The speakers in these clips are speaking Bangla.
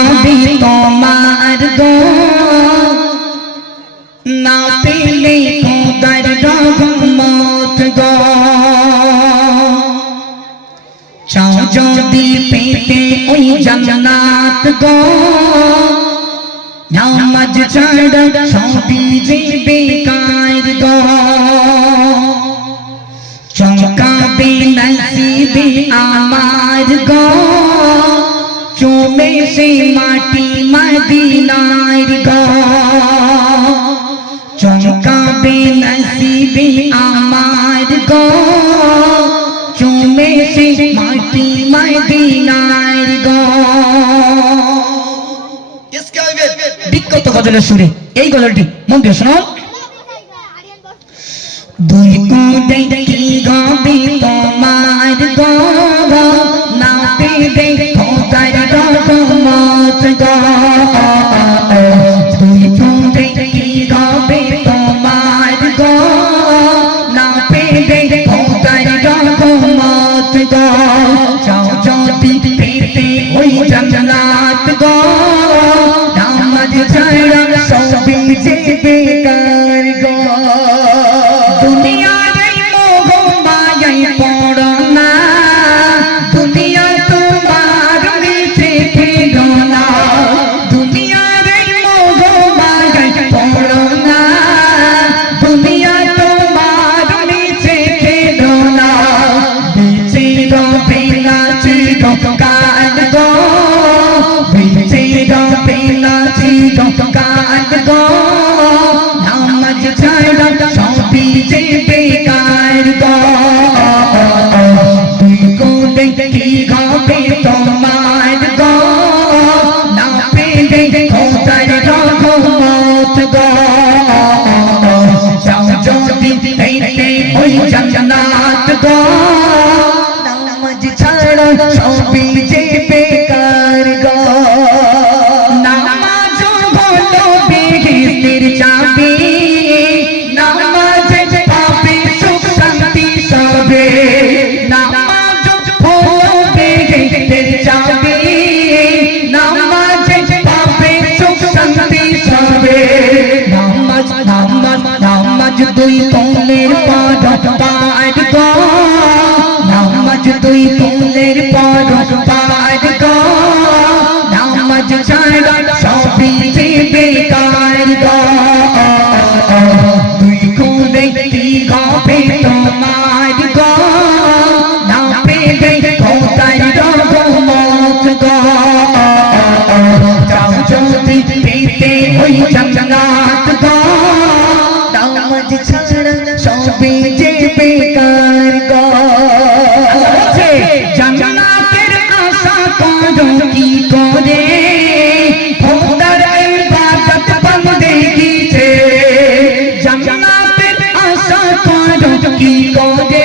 হবে তোমার গো না পেলে খোদার রহমত গো চাও যদি পেতে ওই জান্নাত গো নামাজ ছাড়া সবই যে বেকার গো চমকাবে নসিবে আমার গো চুমে সে মাটি মদিনার গো চমকাবে নসিবে আমার গো চুমে সে মাটি মদিনার গো বিখ্যাত গজলের সুরে এই গজলটি মন দিয়ে শোনো দুই কুদে কি গাবে তোমার গো না পেবে খোদার রহমত গো দুই কুদে কি গাবে তোমার গো না পেবে খোদার রহমত গো চাও যদি পেতে ওই জান্নাত গো নামাজ ছাড়া সবই যে বেকার গো দুনিয়ার মোহ মায়ায় পড়ো না দুনিয়া তোমার মিছে খেলো না দুনিয়ার মোহ মায়ায় পড়ো না দুনিয়া তোমার মিছে খেলো না বেঁচে রবে না চিরকাল গো বেঁচে রবে না চিরকাল গো নামাজ ছাড়া সবই যে বেকার গো দুই কোণে কি হবে তোমার গো না পেলে খোদার রহমত গো চাও যদি পেতে ওই জান্নাত গো নামাজ ছাড়া সবই যে বেকার গো নামাজ হলো বেহেশতের চাবি নামাজ পাবে সুখ শান্তি সবে নামাজ হলো বেহেশতের চাবি নামাজ পাবে সুখ শান্তি সবে নামাজ নামাজ নামাজ দুই কোণের পর পার গো নামাজ দুই কোণের পর পার গো নামাজ ছাড়া সবই যে বেকার গো দুই কোণে কি হবে তোমার গো না পেলে খোদার রহমত গো চাও যদি পেতে ওই জান্নাত গো নামাজ ছাড়া সবই যে বেকার গো জান্নাতের আশা করো কি করে খোদার ইবাদত বন্দেগি ছেড়ে জান্নাতের আশা করো কি করে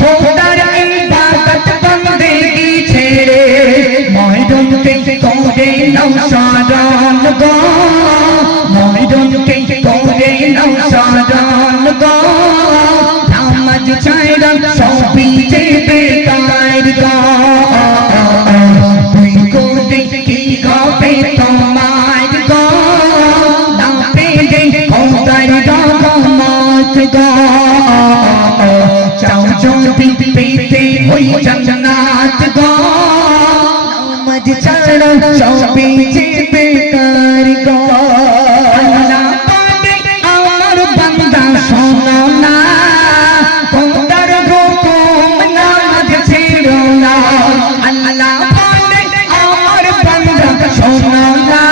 খোদার ইবাদত বন্দেগি ছেড়ে ময়দানকে করে নাও সারান গো ময়দানকে করে নাও সারান গো নামাজ ছাড়া সবই যে বেকার গো দুই কোণে কি হবে তোমার গো না পেলে খোদার রহমত গো চাও যদি পেতে ওই জান্নাত গো নামাজ ছাড়া সবই যে বেকার গো আল্লাহ পাবে আমার বান্দা শোনো না খোদার হুকুম নামাজ ছেড়ো না আল্লাহ পাবে আমার বান্দা শোনো না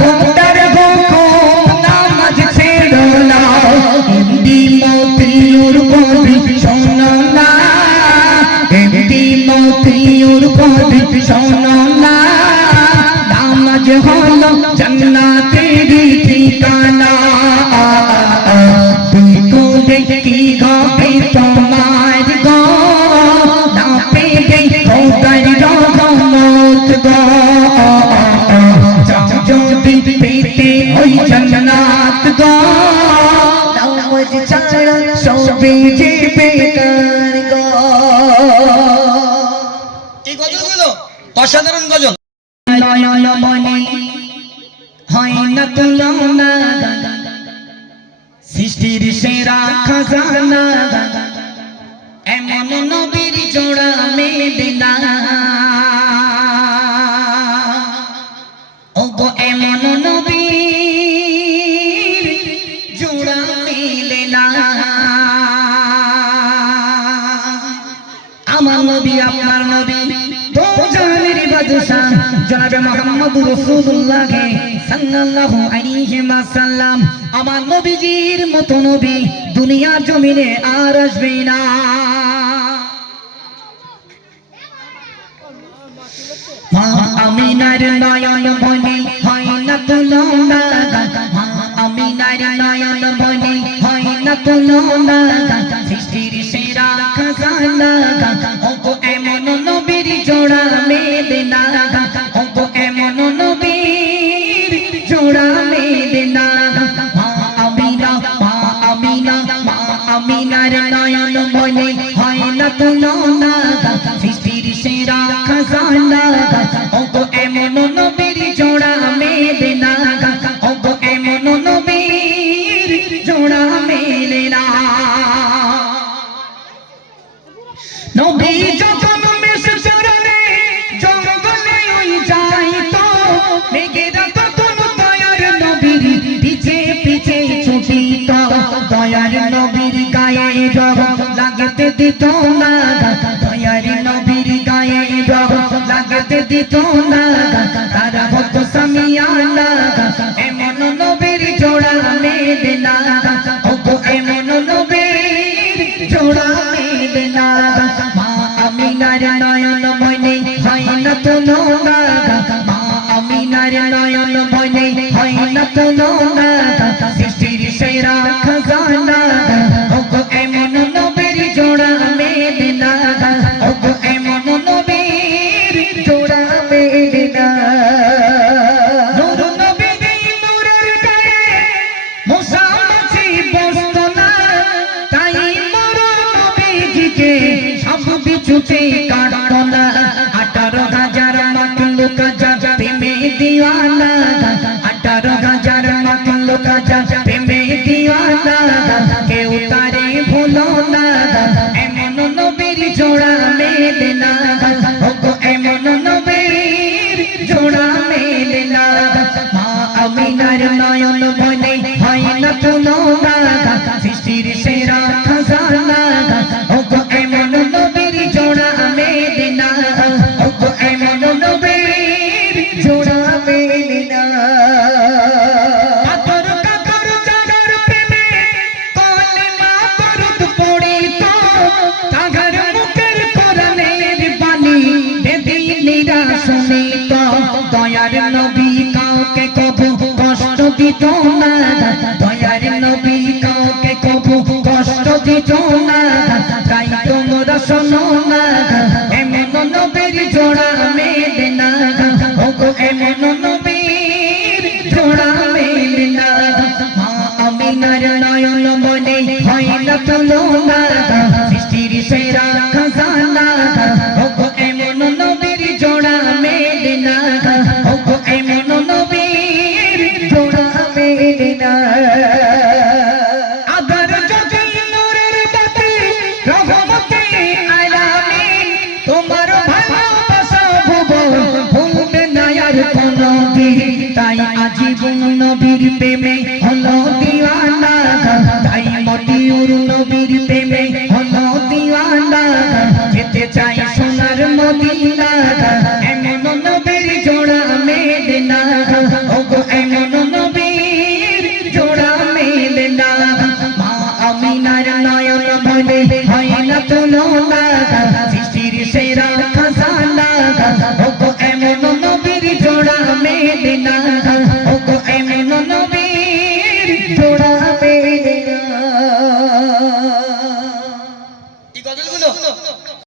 খোদার হুকুম নামাজ ছেড়ো না এমডি মতিউর কবি শোনো না এমডি মতিউর কবি শোনো না নামাজ হলো জান্নাতের ঠিকানা দুই কোণে কি হবে তোমার গো না পেলে খোদার রহমত গো চাও যদি পেতে ওই জান্নাত গো নামাজ ছাড়া সবই যে বেকার গো এই গজলগুলো অসাধারণ গজল নয়ন মনে হয় না তুলনা সৃষ্টির সেরা খাজানা এমন নবীর জোড়া মেলে না ওগো এমন নবীর জোড়া মেলে না আমার নবী আপনার নবী দো জাহানের বাদশা জনাবে মুহাম্মদ রাসূলুল্লাহ সাল্লাল্লাহু আলাইহি ওয়াসাল্লাম আমার নবীজির মতো নবী দুনিয়ার জমিনে আর আসবে না মা আমিনার নয়ন মনে হয় না তুলনা মা আমিনার নয়ন মনে হয় না তুলনা সৃষ্টির সেরা খাজানা ওগো এমন নবীর জোড়া মেলে না ওগো এমন নবীর জোড়া মেলে না মা আমিনা মা আমিনা মা আমিনার নয়ন মনে হয় না তুলনা সৃষ্টির সেরা খাজানা ওগো এমন নবীর জোড়া মেলে না ওগো এমন নবীর জোড়া মেলে না নবী যখন মেশে চরণে জঙ্গলে ওই যাইতো মেঘেরা তখন দয়ার নবীর পিছে পিছে ছুটিত দয়ার নবীর গায়ে রং লাগতে দিত না দয়ার নবীর গায়ে রং লাগতে দিত না তারা হতো সামিয়ানা এমন নবীর জোড়া মেলে না ওগো এমন নবীর জোড়া মেলে না মা আমিনার নয়ন মনে হয় না তুলনা মা আমিনার নয়ন মনে হয় না তুলনা সৃষ্টির সেরা খাজানা ওগো এমন নবীর জোড়া মেলে না ওগো এমন নবীর জোড়া মেলে না নূর নবীর নূরের গায়ে মুসা মাছি বসতো না তাই নূর নবীজিকে সব কিছুতে কাটতো না 18,000 মাখলুক প্রেমে দিওয়ানা 18,000 মাখলুক প্রেমে দিওয়ানা কেউ তারে ভুলো না এমন নবীর জোড়া মেলে না ওগো এমন নবীর জোড়া মেলে না মা আমিনার নয়ন মনে হয় না তুলনা সৃষ্টির সেরা খাজানা ওগো এমন নবীর জোড়া মেলে না ওগো এমন নবীর জোড়া মেলে না আতর কাতর জাগার প্রেমে কলেমা দরুদ পড়িত তাহার মুখের কোরআনের বাণী বেদিনীরা শুনিত দয়ার নবী কাউকে কবু কষ্ট দিত না দয়ার নবী কাউকে কবু কষ্ট দিত না তাই তোমরা শোনো না এমন নবীর জোড়া মেলে না ওগো এমন নবীর জোড়া মেলে না মা আমিনার নয়ন মনে হয় না তুলনা সৃষ্টির সেরা খাজানা ওগো এমন নবীর জোড়া মেলে না ওগো এমন নবীর জোড়া মেলে না আদর যদি নূরের বাতি রহমতে আলামিন তোমার ভালোবাসা ভুলবে না আর কোনদিন তাই আজীবন নবীর প্রেমে হলো দিওয়ানা তাই মতিউর নবীর প্রেমে হলো দিওয়ানা যেতে চাই সোনার মদিনা এমন নবীর জোড়া মেলে না ওগো এমন নবীর জোড়া মেলে না মা আমিনার নয়ন মনে হয় না তুলনা সৃষ্টির সেরা খাজানা ওগো